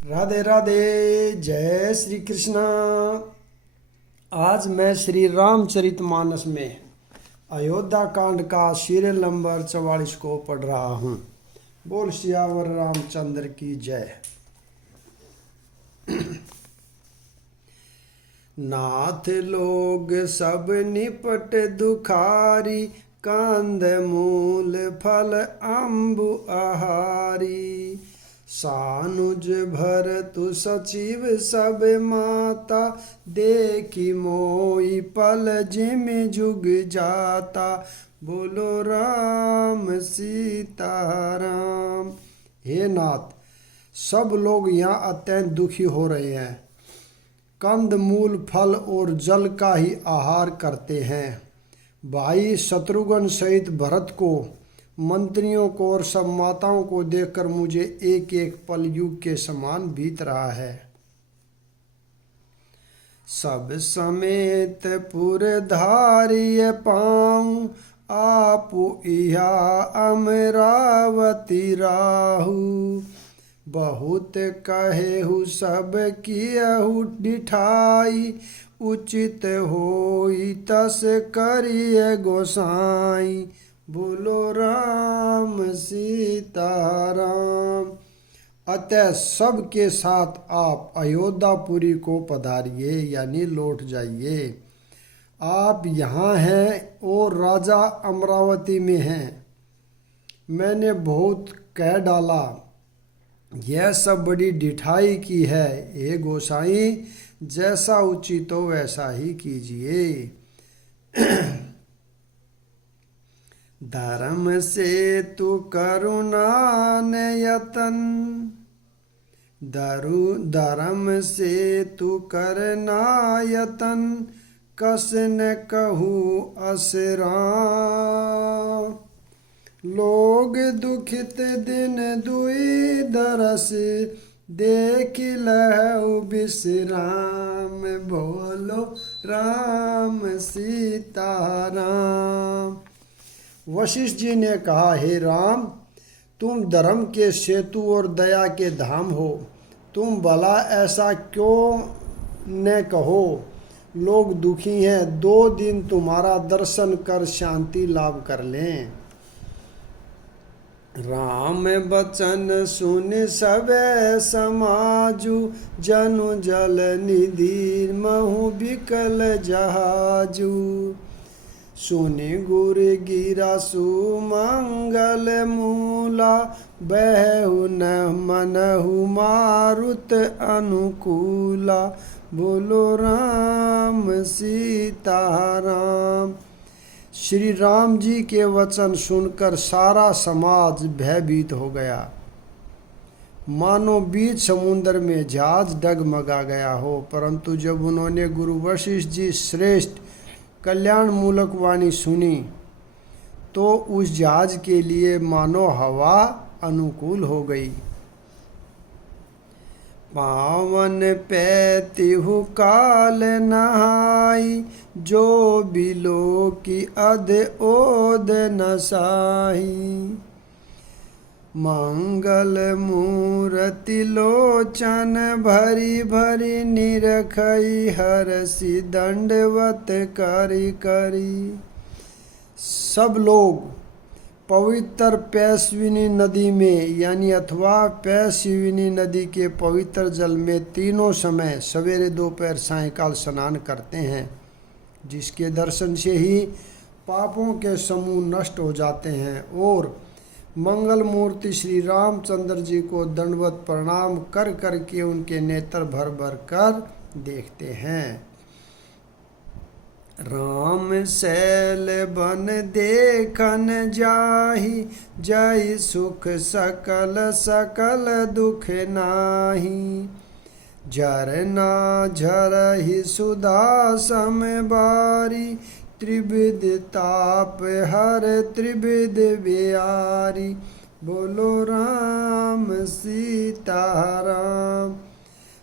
राधे राधे, जय श्री कृष्णा। आज मैं श्री रामचरितमानस में अयोध्या कांड का सीरियल नंबर 44 को पढ़ रहा हूँ। बोल सियावर रामचंद्र की जय। नाथ लोग सब निपट दुखारी, कंद मूल फल अम्बु आहारी। सानुज भरतु सचिव सब माता, देखी मोई पल जिम जुग जाता। बोलो राम सीता राम। हे नाथ, सब लोग यहाँ अत्यंत दुखी हो रहे हैं। कंद मूल फल और जल का ही आहार करते हैं। भाई शत्रुघ्न सहित भरत को, मंत्रियों को और सब माताओं को देखकर मुझे एक एक पल युग के समान बीत रहा है। सब समेत पुर धारिय पाऊं, आपु इहा अमरावती राहु। बहुत कहेहु सब कियहु डिठाई, उचित होई तस करिय गोसाई। बोलो राम सीता राम। अतः सब के साथ आप अयोध्यापुरी को पधारिए, यानी लौट जाइए। आप यहाँ हैं और राजा अमरावती में हैं। मैंने बहुत कह डाला, यह सब बड़ी डिठाई की है। हे गोसाई, जैसा उचित हो वैसा ही कीजिए। धर्म से तू करुणा यतन, धर्म से तू करना यतन, कस न कहूँ असरा। लोग दुखित दिन दुई दरस, देख लहु विश्राम। बोलो राम सीता राम। वशिष्ठ जी ने कहा, हे राम, तुम धर्म के सेतु और दया के धाम हो। तुम भला ऐसा क्यों न कहो। लोग दुखी हैं, 2 दिन तुम्हारा दर्शन कर शांति लाभ कर लें। राम बचन सुन सबे समाजु, जनु जल निधि महु बिकल जहाजु। सुनि गुर गिरा सुमंगल मूला, बहु न मनहु मारुत अनुकूला। बोलो राम सीता राम। श्री राम जी के वचन सुनकर सारा समाज भयभीत हो गया, मानो बीच समुद्र में जहाज डगमगा गया हो। परंतु जब उन्होंने गुरु वशिष्ठ जी श्रेष्ठ कल्याण मूलक वाणी सुनी, तो उस जहाज के लिए मानो हवा अनुकूल हो गई। पावन पैतिहु काल नहाई, जो बिलो की अध ओद नसाही। मंगल मूर्ति लोचन भरी भरी, निरखई हरसि दंडवत करी करी। सब लोग पवित्र पैस्विनी नदी में, यानी अथवा पैस्विनी नदी के पवित्र जल में तीनों समय सवेरे दोपहर सायंकाल स्नान करते हैं, जिसके दर्शन से ही पापों के समूह नष्ट हो जाते हैं। और मंगल मूर्ति श्री रामचंद्र जी को दंडवत प्रणाम कर करके उनके नेत्र भर भर कर देखते हैं। राम शैल बन देखन जाहि, जय सुख सकल सकल दुख नाही। झरना झरहि सुधा सम बारी, त्रिविध ताप हर त्रिविध बिहारी। बोलो राम सीता राम।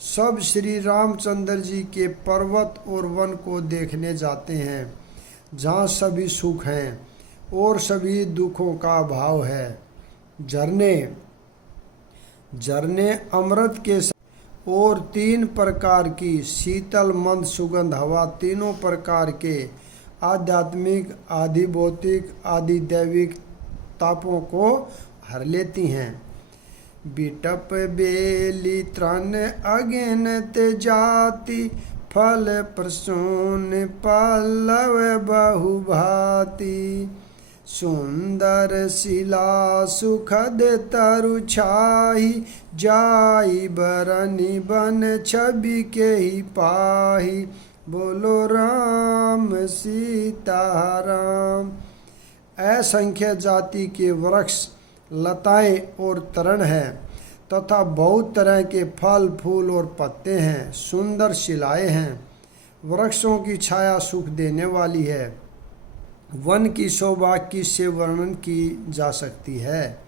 सब श्री रामचंद्र जी के पर्वत और वन को देखने जाते हैं, जहाँ सभी सुख हैं और सभी दुखों का भाव है। झरने झरने अमृत के और 3 प्रकार की शीतल मंद सुगंध हवा तीनों प्रकार के आध्यात्मिक आदि भौतिक आदि दैविक तापों को हर लेती हैं। बिटप बेली तृण अगिनत जाति फल प्रसून पल्लव बहुभाति सुंदर शिला सुखद तरु छाही जाई बरनी बन छवि के ही पाही। बोलो राम सीताराम। असंख्य जाति के वृक्ष लताएं और तरण हैं तथा बहुत तरह के फल फूल और पत्ते हैं। सुंदर शिलाएं हैं। वृक्षों की छाया सुख देने वाली है। वन की शोभा किससे वर्णन की जा सकती है।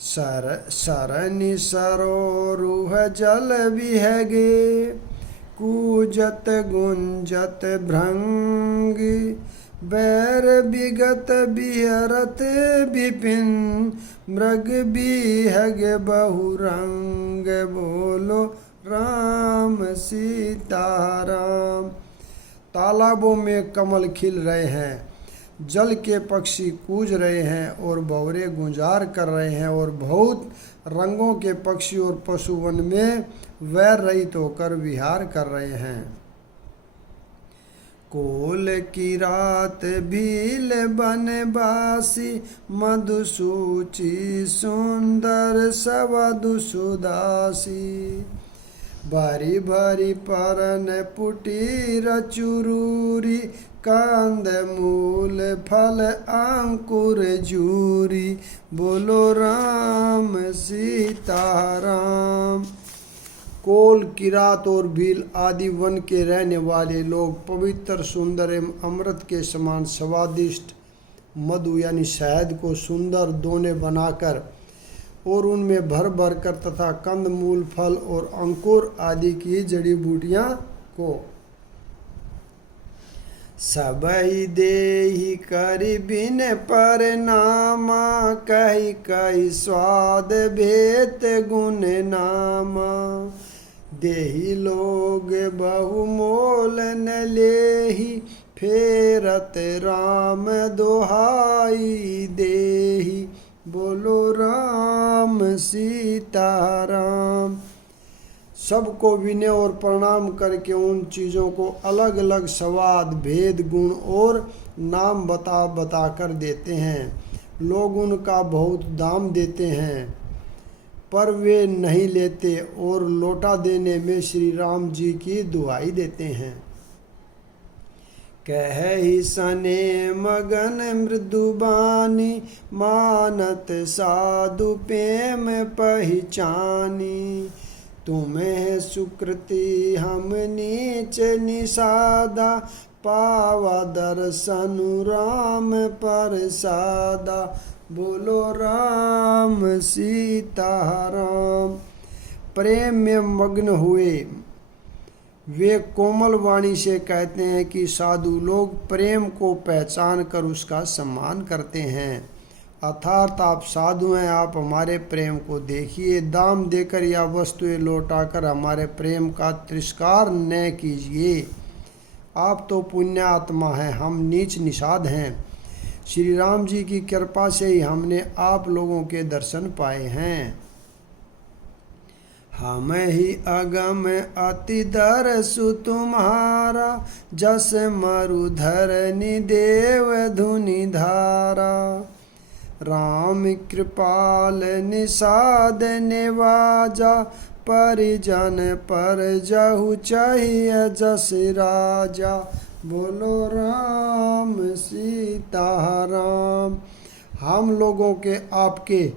सरनि सरोरुह जल विहगे कूजत गुंजत भृंग बैर विगत बिहरत विपिन मृग बिहग बहुरंग। बोलो राम सीताराम। तालाबों में कमल खिल रहे हैं, जल के पक्षी कूज रहे हैं और भंवरे गुंजार कर रहे हैं और बहुत रंगों के पक्षी और पशु वन में वैर रहित होकर विहार कर रहे हैं। कोल की रात भील बनबासी मधुसूची सुंदर सवधु सुदासी। भरी भरी परन पुटीर चुरूरी कंद मूल फल अंकुर जूरी। बोलो राम सीताराम। कोल किरात और भील आदि वन के रहने वाले लोग पवित्र सुंदर एवं अमृत के समान स्वादिष्ट मधु यानी शहद को सुंदर दोने बनाकर और उनमें भर भर कर तथा कंद मूल फल और अंकुर आदि की जड़ी बूटियां को सबई देहि करि बिन परनामा कहि कहि स्वाद भेत गुण नामा। देहि लोग बहुमोल न लेहि फेरत राम दोहाई देहि। बोलो राम सीताराम। सबको विनय और प्रणाम करके उन चीज़ों को अलग अलग स्वाद भेद गुण और नाम बता बता कर देते हैं। लोग उनका बहुत दाम देते हैं पर वे नहीं लेते और लौटा देने में श्री राम जी की दुहाई देते हैं। कहि सने मगन मृदुबानी मानत साधु प्रेम पहचानी। तुम्हें सुकृति हम नीच निषादा पावा दर्शन राम परसादा। बोलो राम सीताराम। प्रेम में मग्न हुए वे कोमल वाणी से कहते हैं कि साधु लोग प्रेम को पहचान कर उसका सम्मान करते हैं। अर्थात आप साधु हैं, आप हमारे प्रेम को देखिए। दाम देकर या वस्तुएं लौटाकर हमारे प्रेम का तिरस्कार न कीजिए। आप तो पुण्य आत्मा हैं, हम नीच निषाद हैं। श्री राम जी की कृपा से ही हमने आप लोगों के दर्शन पाए हैं। हम ही अगम अति दरसु तुम्हारा जस मरुधरनि देव धुनि धारा। राम कृपाल निषाद निवाजा परिजन पर जहु चाहिए जस राजा। बोलो राम सीताराम। हम लोगों के आपके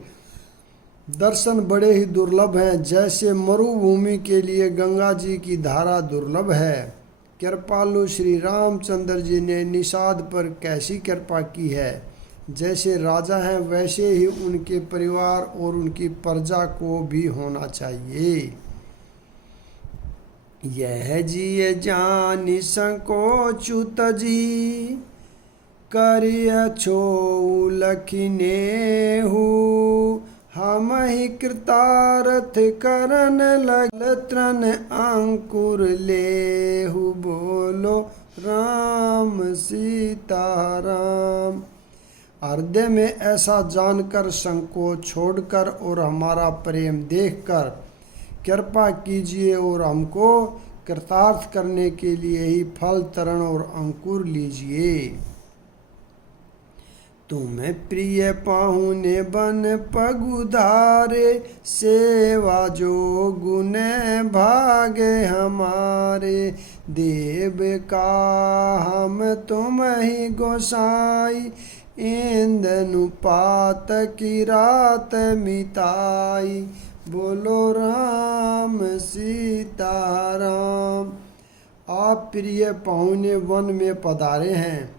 दर्शन बड़े ही दुर्लभ हैं, जैसे मरुभूमि के लिए गंगा जी की धारा दुर्लभ है। कृपालु श्री रामचंद्र जी ने निषाद पर कैसी कृपा की है। जैसे राजा हैं वैसे ही उनके परिवार और उनकी प्रजा को भी होना चाहिए। यह जिय जानि संकोचुत जी करिय छो लखिनेहु। हम ही कृतार्थ करन लगल तृण अंकुर लेहु बोलो राम सीताराम। हृदय में ऐसा जानकर संकोच छोड़कर और हमारा प्रेम देखकर कृपा कीजिए और हमको कृतार्थ करने के लिए ही फल तरण और अंकुर लीजिए। तुम्हें प्रिय पाहुने बन पगुधारे, सेवा जो गुण भागे हमारे। देव का हम तुम ही गोसाई, इंद्र पात की रात मिताई। बोलो राम सीताराम। आप प्रिय पाहुने वन में पधारे हैं,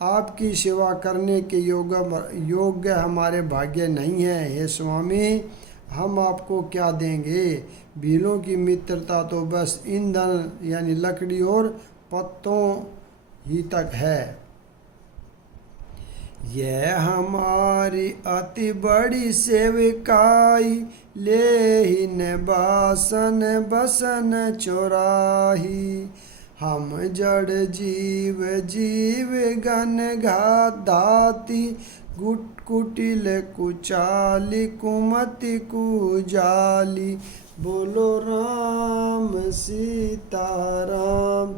आपकी सेवा करने के योग्य हमारे भाग्य नहीं है। हे स्वामी, हम आपको क्या देंगे? भीलों की मित्रता तो बस ईंधन यानी लकड़ी और पत्तों ही तक है। यह हमारी अति बड़ी सेविकाई, ले न बासन बसन चोराही। हम जड़ जीव जीव गण घाती, कुटिल कुचाली कुमति कुजाली। बोलो राम सीताराम।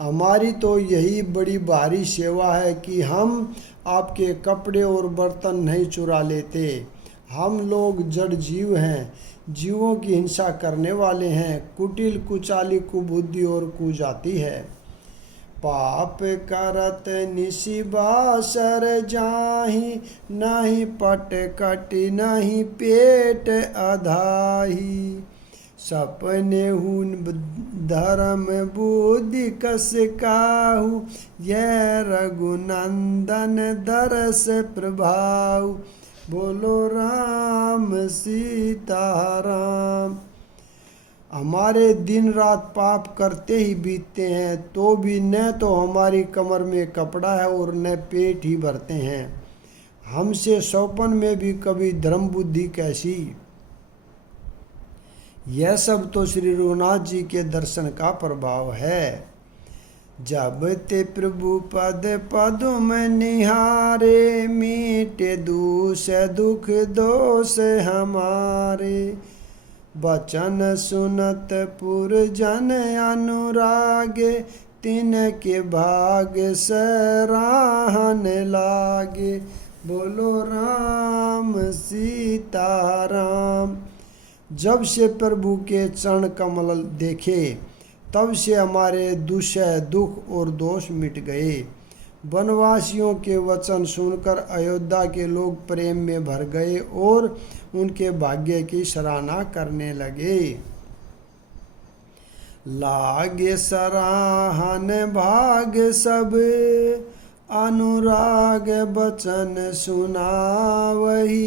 हमारी तो यही बड़ी भारी सेवा है कि हम आपके कपड़े और बर्तन नहीं चुरा लेते। हम लोग जड़ जीव हैं, जीवों की हिंसा करने वाले हैं, कुटिल कुचाली कुबुद्धि और कुजाति है। पाप करत निशि बासर जाहि, नहीं पट कटि नहीं पेट अधाही। सपने हुन धर्म बुद्धि कस काहू, यह रघुनंदन दरस प्रभाऊ। बोलो राम सीताराम। हमारे दिन रात पाप करते ही बीतते हैं, तो भी न तो हमारी कमर में कपड़ा है और न पेट ही भरते हैं। हमसे सौपन में भी कभी धर्म बुद्धि कैसी। यह सब तो श्री रघुनाथ जी के दर्शन का प्रभाव है। जब ते प्रभु पद पदुम निहारे, मीटे दूष दुख दोष हमारे। बचन सुनत पुरजन अनुरागे, तिनके भाग सराहन लागे। बोलो राम सीताराम। जब से प्रभु के चरण कमल देखे, तब से हमारे दुष्य दुख और दोष मिट गए। वनवासियों के वचन सुनकर अयोध्या के लोग प्रेम में भर गए और उनके भाग्य की सराहना करने लगे। लागे सराहन भाग सब, अनुराग बचन सुनावही।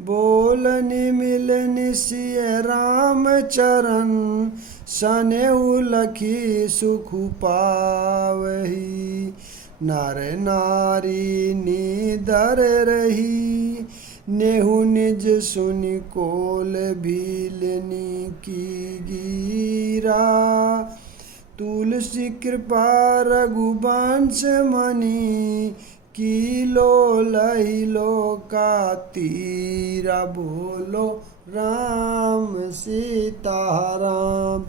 बोलनि मिलनि सिय राम चरण, सनेहु लखी सुख पावही। नर नारी निदर रही, नेहु निज सुनि कोल भीलनी की गिरा। तुलसी कृपा रघुवंश मणि, कीलो लहिलो का तीरा। बोलो राम सीताराम।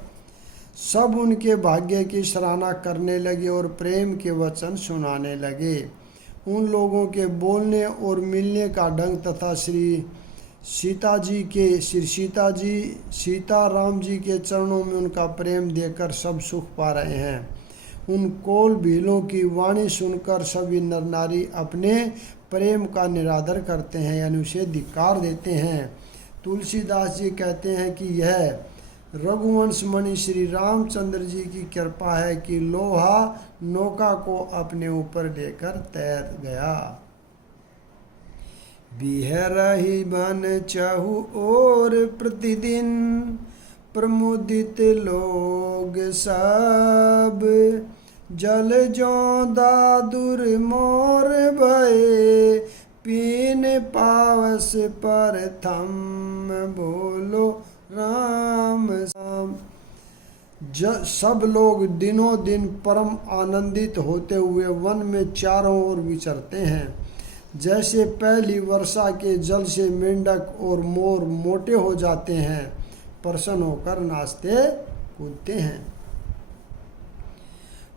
सब उनके भाग्य की सराहना करने लगे और प्रेम के वचन सुनाने लगे। उन लोगों के बोलने और मिलने का ढंग तथा श्री सीताराम जी के चरणों में उनका प्रेम देकर सब सुख पा रहे हैं। उन कोल भीलों की वाणी सुनकर सभी नर नारी अपने प्रेम का निरादर करते हैं, यानी उसे धिक्कार देते हैं। तुलसीदास जी कहते हैं कि यह रघुवंश मणि श्री रामचंद्र जी की कृपा है कि लोहा नौका को अपने ऊपर लेकर तैर गया। बिहरहि बन चहु और प्रतिदिन, प्रमुदित लोग सब। जल जो दादुर मोर भये, पीन पावस प्रथम बोलो राम राम। सब लोग दिनों दिन परम आनंदित होते हुए वन में चारों ओर विचरते हैं। जैसे पहली वर्षा के जल से मेंढक और मोर मोटे हो जाते हैं, प्रसन्न होकर नाचते कूदते हैं।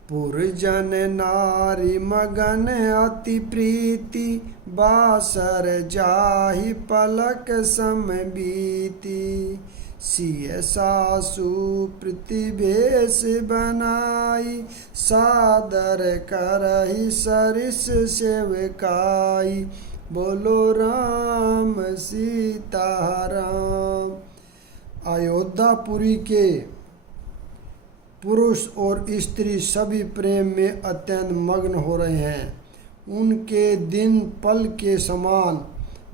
पुरजन नारी मगन अति प्रीति, बासर जाहि पलक सम बीती। सिय सासु प्रतिभेष बनाई, सादर करहि सरिस सेवकाई। बोलो राम सीताराम। अयोध्यापुरी के पुरुष और स्त्री सभी प्रेम में अत्यंत मग्न हो रहे हैं। उनके दिन पल के समान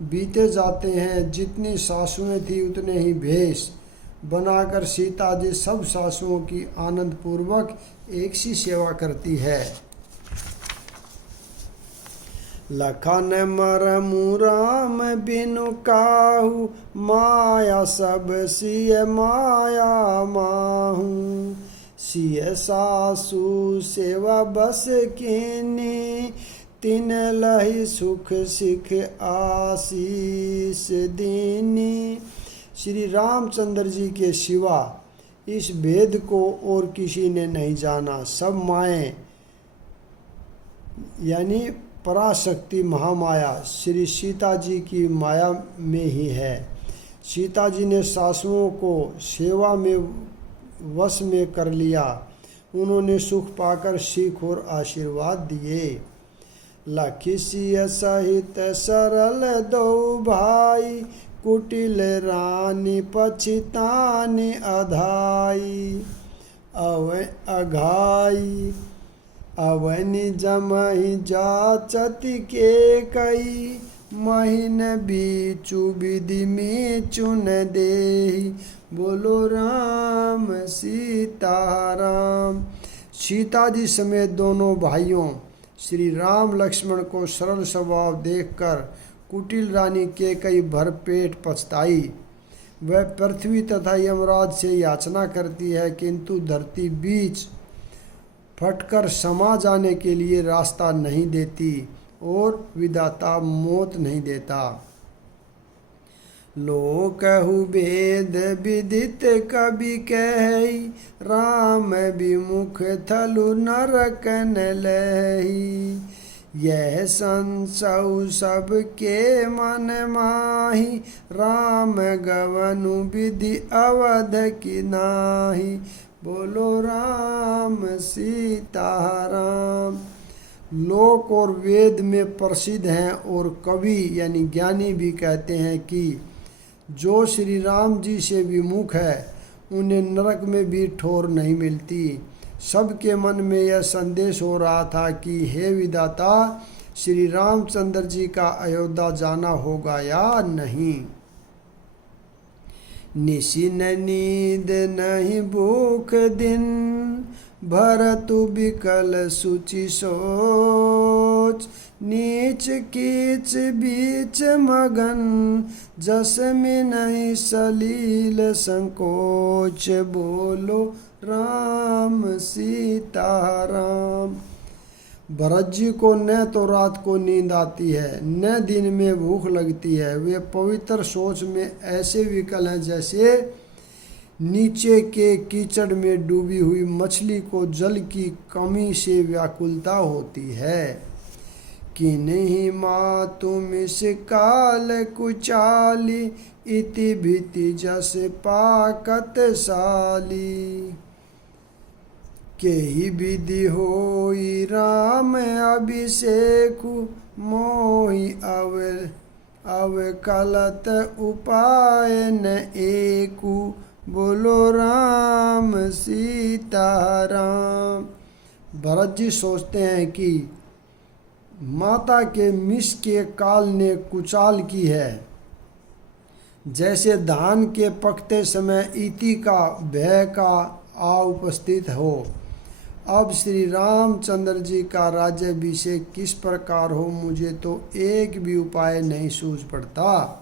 बीते जाते हैं। जितनी सासुएं थी उतने ही भेष बनाकर सीता जी सब सासुओं की आनंद पूर्वक एक सी सेवा करती है। लखन मरमु राम बिनु काहू, माया सब सिय माया माहू। सिय सासु सेवा बस कीनी, तिन लहि सुख सिख आशीष दीनी। श्री रामचंद्र जी के सिवा इस भेद को और किसी ने नहीं जाना। सब माएँ यानी पराशक्ति महामाया श्री सीता जी की माया में ही है। सीता जी ने सासुओं को सेवा में वश में कर लिया। उन्होंने सुख पाकर सीख और आशीर्वाद दिए। लखी सिय सहित सरल दो भाई, कुटिल रानी पछितानी अधाई। अघाई अवनि जमहि जाचति के कई, महीन बीचु विधि में चुन देहि। बोलो राम सीताराम। सीता जी समेत दोनों भाइयों श्री राम लक्ष्मण को सरल स्वभाव देखकर कुटिल रानी केकई भरपेट पछताई। वह पृथ्वी तथा यमराज से याचना करती है, किंतु धरती बीच फटकर समा जाने के लिए रास्ता नहीं देती और विधाता मौत नहीं देता। लोकहु भेद विदित कवि कहि, राम विमुख थलु नरक न लही। यह संसौ सबके मन माही, राम गवनु विधि अवध की नाही। बोलो राम सीताराम। लोक और वेद में प्रसिद्ध हैं और कवि यानी ज्ञानी भी कहते हैं कि जो श्री राम जी से विमुख है उन्हें नरक में भी ठोर नहीं मिलती। सबके मन में यह संदेश हो रहा था कि हे विधाता, श्री रामचंद्र जी का अयोध्या जाना होगा या नहीं। निशि न नींद नहीं भूख दिन, भरतु बिकल सुचि सोच। नीच कीच बीच मगन, जस में नहीं सलील संकोच। बोलो राम सीताराम। भरत जी को न तो रात को नींद आती है न दिन में भूख लगती है। वे पवित्र सोच में ऐसे विकल हैं जैसे नीचे के कीचड़ में डूबी हुई मछली को जल की कमी से व्याकुलता होती है। किन्हीं माँ तुम इस काल कुचाली, इति भीति जस पाकत साली। केहि विधि होई राम अभिषेकु, मोहि अवकलत उपाय न एकु। बोलो राम सीताराम। भरत जी सोचते हैं कि माता के मिस के काल ने कुचाल की है। जैसे धान के पकते समय इति का भय का आ उपस्थित हो, अब श्री रामचंद्र जी का राज्याभिषेक किस प्रकार हो, मुझे तो एक भी उपाय नहीं सूझ पड़ता।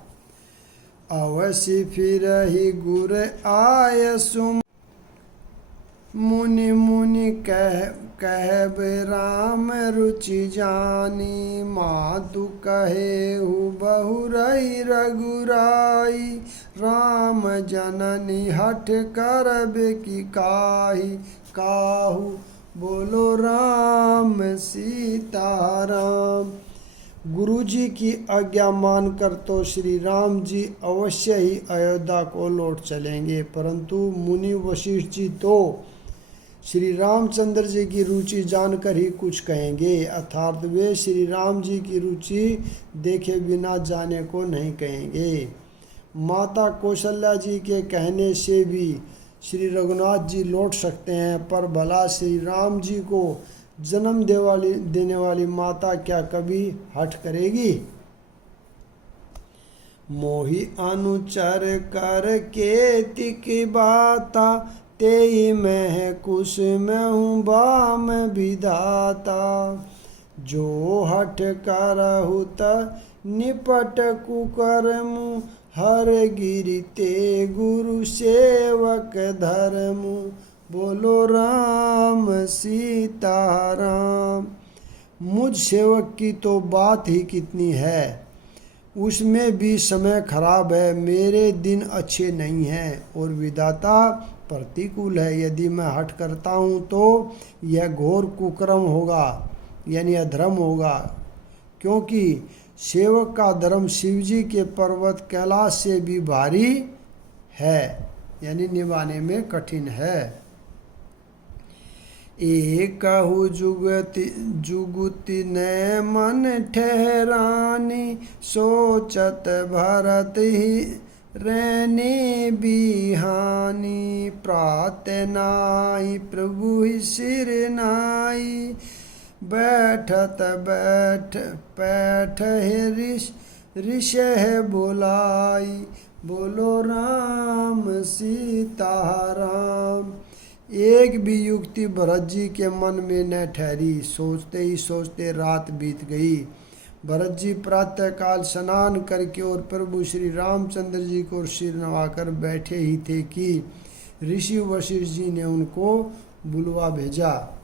अवश्य फिर ही गुर आय सुम, मुनि मुनि कहब राम रुचि जानी, मातु कहे बहुरई रघुराई, राम जननी हठ करब की काहि, काहू बोलो राम सीताराम। गुरु जी की आज्ञा मानकर तो श्री राम जी अवश्य ही अयोध्या को लौट चलेंगे, परंतु मुनि वशिष्ठ जी तो श्री रामचंद्र जी की रुचि जानकर ही कुछ कहेंगे, अर्थात वे श्री राम जी की रुचि देखे बिना जाने को नहीं कहेंगे। माता कौशल्या जी के कहने से भी श्री रघुनाथ जी लौट सकते हैं, पर भला श्री राम जी को जन्म देने वाली माता क्या कभी हठ करेगी। मोहि अनुचर कर के तिक बाता, तेई मैं कुश में हूँ बाम विधाता, जो हठ करहु त निपट कुकर्मु, हर गिरि ते गुरु सेवक धर्मु, बोलो राम सीताराम। मुझ सेवक की तो बात ही कितनी है, उसमें भी समय खराब है, मेरे दिन अच्छे नहीं हैं और विधाता प्रतिकूल है। यदि मैं हठ करता हूँ तो यह घोर कुकर्म होगा, यानी अधर्म होगा, क्योंकि सेवक का धर्म शिवजी के पर्वत कैलाश से भी भारी है, यानी निभाने में कठिन है। एकहु जुगति ने मन ठहरानी, सोचत भरत ही रहने बिहानी, प्रातः नाई प्रभु ही सिर नाई, बैठत पैठ ऋष बोलाई, बोलो राम सीताराम। एक भी युक्ति भरत जी के मन में न ठहरी, सोचते ही सोचते रात बीत गई। भरत जी प्रातःकाल स्नान करके और प्रभु श्री रामचंद्र जी को सिर नवाकर बैठे ही थे कि ऋषि वशिष्ठ जी ने उनको बुलवा भेजा।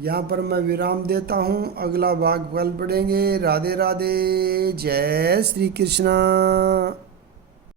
यहाँ पर मैं विराम देता हूँ, अगला भाग कल पढ़ेंगे। राधे राधे, जय श्री कृष्णा।